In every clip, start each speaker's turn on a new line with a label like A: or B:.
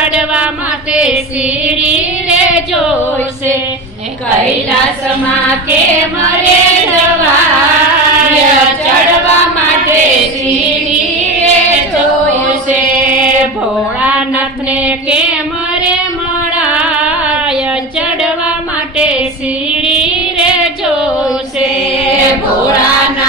A: ચડવા માટે સીડી રે જોશે. કૈલાસમાં કે મરે જવાય ચડવા માટે સીડી રે જોશે. ભોળાનાથને કે મરે મળાય ચડવા માટે સીડી રે જોશે. ભોળાનાથને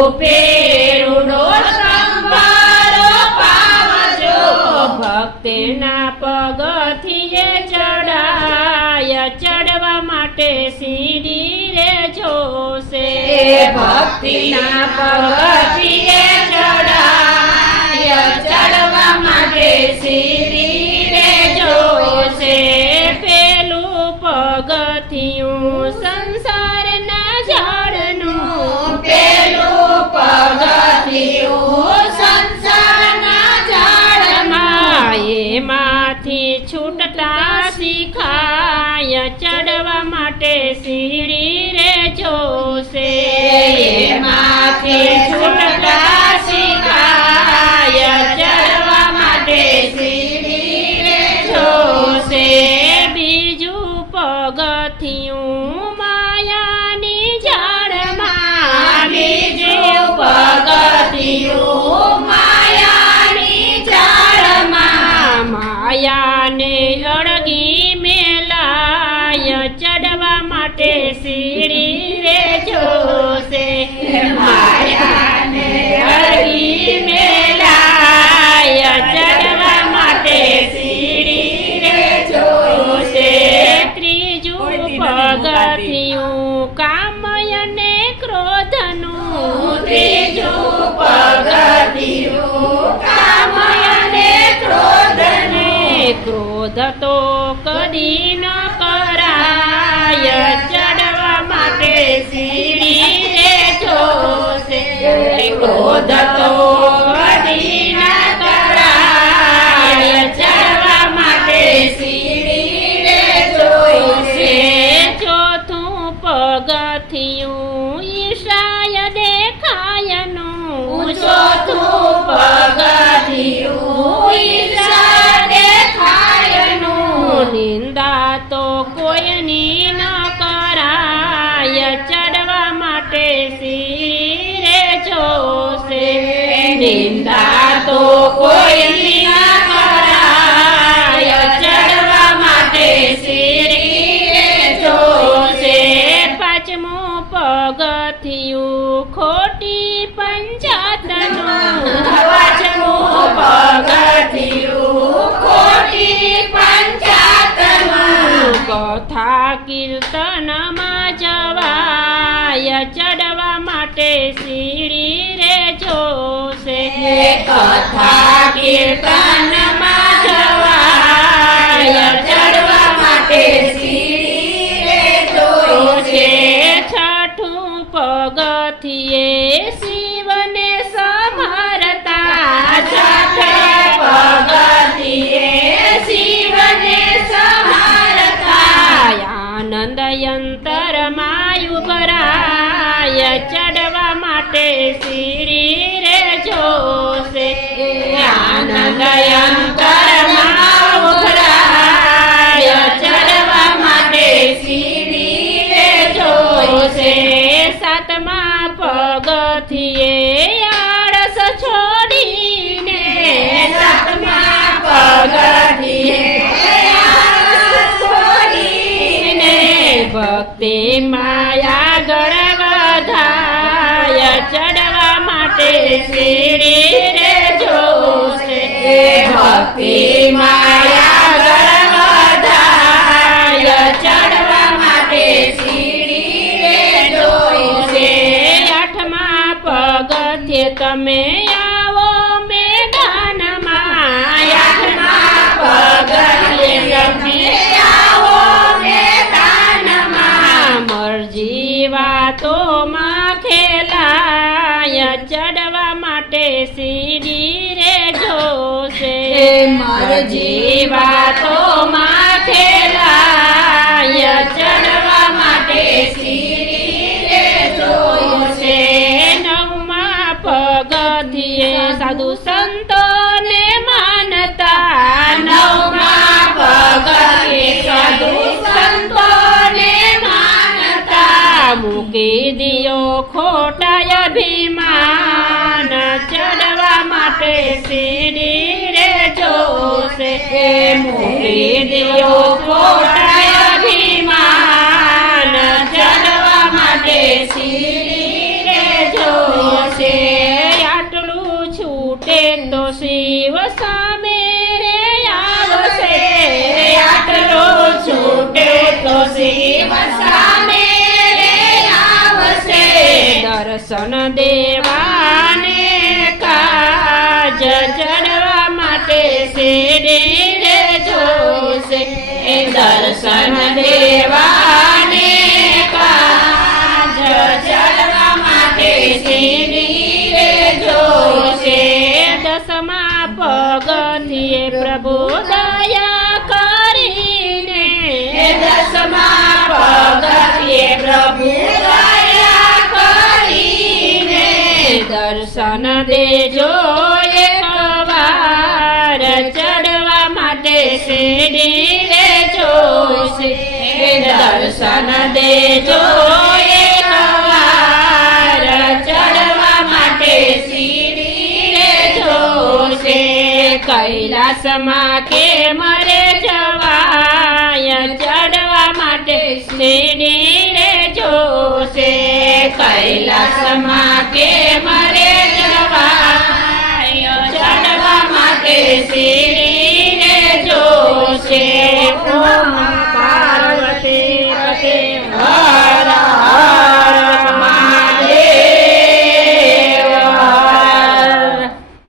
A: રૂપે રૂડો સ્તંભરો પાવજો. ભક્તિના પગથીએ ચડાય, ચડવા માટે સીડી રે જોશે. ભક્તિના પગથીએ ચડાય, ચડવા માટે સીડી માટે સીડી રે જોશે. માથે છૂટતા શીખાય ચડવા માટે સીડી રે જોશે. બીજું પગથિયું માયાની ઝાડમાં બીજું પગથિયું માયાની ઝાડમાં. માયાને અળગી ક્રોધ તો કદી ન કરાય, ચડવા માટે સીડી રે જોશે. ક્રોધ તો કદી ન કરાય, ચડવા માટે સીડી રે જોશે. ચોથું પગથિયું ઈશાય દેખાયનું. ચોથું પગથિયું નિંદા તો કોઈની ન કરાય ચડવા જોશે. પાંચમું પગથિયું ખોટી પંચાતનું. કથા કીર્તનમાં જવાય, ચડવા માટે સીડી કથા ચડવા માટે છઠું પગથિયે શિવને સમારતા. છઠ પગથિયે શિવને સમારતા. આનંદ યંતરમાં ઉભરાય ચડવા માટે સીડી સાતમા પગથિયે આળસ છોડીને સાતમા પગથિયે આળસ છોડીને ભક્તિ માયા ગળ વધાય, ચડવા માટે સીડી તમે આવો મેદાનમાં મરજી વાતો માં ખેલાય ચડવા માટે સીડી રે જોશે.
B: મરજી
A: જીવાતોમાં પગથિયે સાધુ સંતોને માનતા નવમા પગથિયે સાધુ સંતોને માનતા મૂકી દિયો ખોટા અભિમાન ચડવા માટે સીડી રે જોશે. મૂકી દિયો ખોટા અભિમાન ચડવા માટે સીડી રે જોશે. શિવ સામે દર્શન દેવાને દર્શન દેજો એકવાર ચડવા માટે શેરી. રે જોશે દર્શન દેજો એકવાર ચડવા માટે સીડી રે જોશે કૈલાસમાં કે મરે કૈલાસમાં કે મરે જવા. ચડવા માટે સીડી